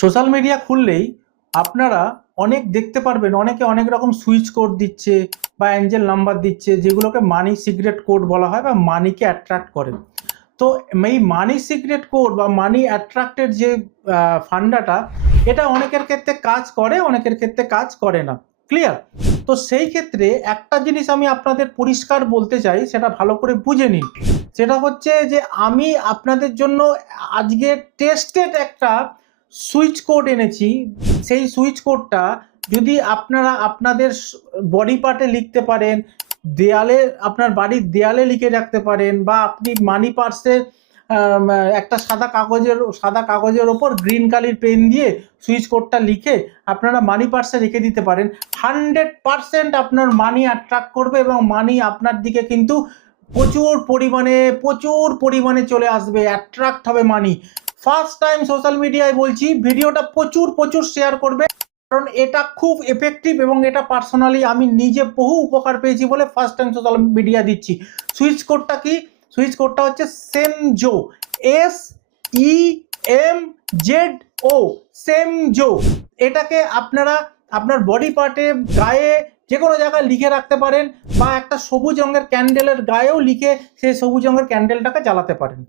Social media খুললেই আপনারা অনেক দেখতে পারবেন, অনেকে অনেক রকম সুইচ কোড দিচ্ছে বা অ্যাঞ্জেল নাম্বার দিচ্ছে, যেগুলোকে মানি সিক্রেট কোড বলা হয় বা মানিকে অ্যাট্রাক্ট করে। তো এই মানি সিক্রেট কোড বা মানি অ্যাট্রাক্টের যে ফান্ডাটা, এটা অনেকের ক্ষেত্রে কাজ করে, অনেকের ক্ষেত্রে কাজ করে না। ক্লিয়ার? তো সেই ক্ষেত্রে একটা জিনিস আমি আপনাদের পরিষ্কার বলতে চাই, সেটা ভালো করে বুঝে নিন। সেটা হচ্ছে যে আমি আপনাদের জন্য আজকে টেস্টেড একটা সুইচ কোড এনেছি। সেই সুইচ কোডটা যদি আপনারা আপনাদের বডি পার্টে লিখতে পারেন, দেয়ালে, আপনার বাড়ির দেয়ালে লিখে রাখতে পারেন, বা আপনি মানি পার্সে একটা সাদা কাগজের ওপর গ্রিন কালির পেন দিয়ে সুইচ কোডটা লিখে আপনারা মানি পার্সে রেখে দিতে পারেন, 100% আপনার মানি অ্যাট্রাক্ট করবে এবং মানি আপনার দিকে কিন্তু প্রচুর পরিমাণে চলে আসবে, অ্যাট্রাক্ট হবে মানি। ফার্স্ট টাইম সোশ্যাল মিডিয়ায় বলছি, ভিডিওটা প্রচুর শেয়ার করবে, কারণ এটা খুব এফেক্টিভ এবং এটা পার্সোনালি আমি নিজে বহু উপকার পেয়েছি বলে ফার্স্ট টাইম সোশ্যাল মিডিয়া দিচ্ছি। সুইচ কোডটা কি? সুইচ কোডটা হচ্ছে সেমজো, SEMZO, সেমজো। এটাকে আপনারা আপনার বডি পার্টে, গায়ে, যে কোনো জায়গায় লিখে রাখতে পারেন, বা একটা সবুজ রঙের ক্যান্ডেলের গায়েও লিখে সেই সবুজ রঙের ক্যান্ডেলটাকে জ্বালাতে পারেন।